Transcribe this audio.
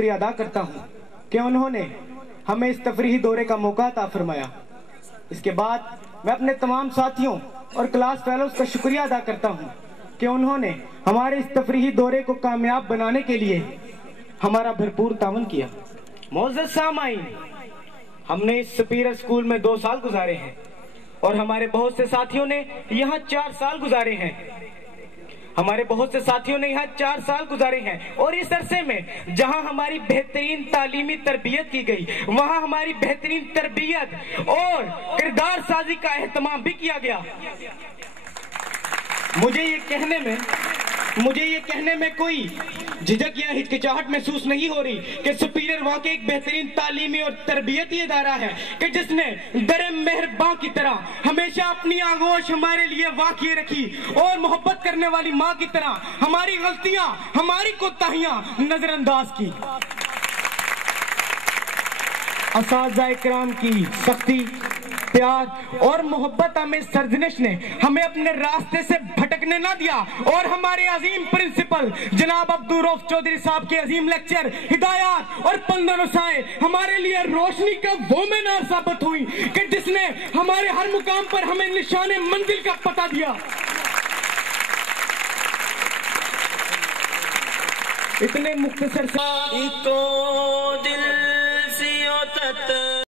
शुक्रिया अदा करता हूँ कि उन्होंने हमें इस तफरीही दौरे का मौका अता फरमाया। इसके बाद मैं अपने तमाम साथियों और क्लास फेलोज का शुक्रिया अदा करता हूँ कि उन्होंने हमारे इस तफरीही दौरे को कामयाब बनाने के लिए हमारा भरपूर तावन किया। मोअज़्ज़ज़ सामाईन, हमने इस सुपीरियर स्कूल में 2 साल गुजारे हैं और हमारे बहुत से साथियों ने यहाँ 4 साल गुजारे हैं। और इस अरसे में जहां हमारी बेहतरीन तालीमी तरबियत की गई, वहां हमारी बेहतरीन तरबियत और किरदार साजी का एहतमाम भी किया गया। मुझे ये कहने में कोई झिझक या हिचकिचाहट महसूस नहीं हो रही कि सुपीरियर वाकई एक बेहतरीन तालीमी और तरबियती इदारा है कि जिसने दर मेहरबान की तरह हमेशा अपनी आगोश हमारे लिए वाक़ई रखी और मोहब्बत करने वाली माँ की तरह हमारी गलतियां, हमारी कोताहियां नजरअंदाज की। असातिज़ा इकराम की सख्ती, प्यार और मोहब्बत हमें सरजनिश ने हमें अपने रास्ते से भटकने ना दिया और हमारे अजीम प्रिंसिपल जनाब अब्दुल रऊफ चौधरी साहब के अजीम लेक्चर, हिदायत और पंदनुसाए हमारे लिए रोशनी का वो मीनार साबित हुई कि जिसने हमारे हर मुकाम पर हमें निशाने मंजिल का पता दिया। इतने मुख्तसर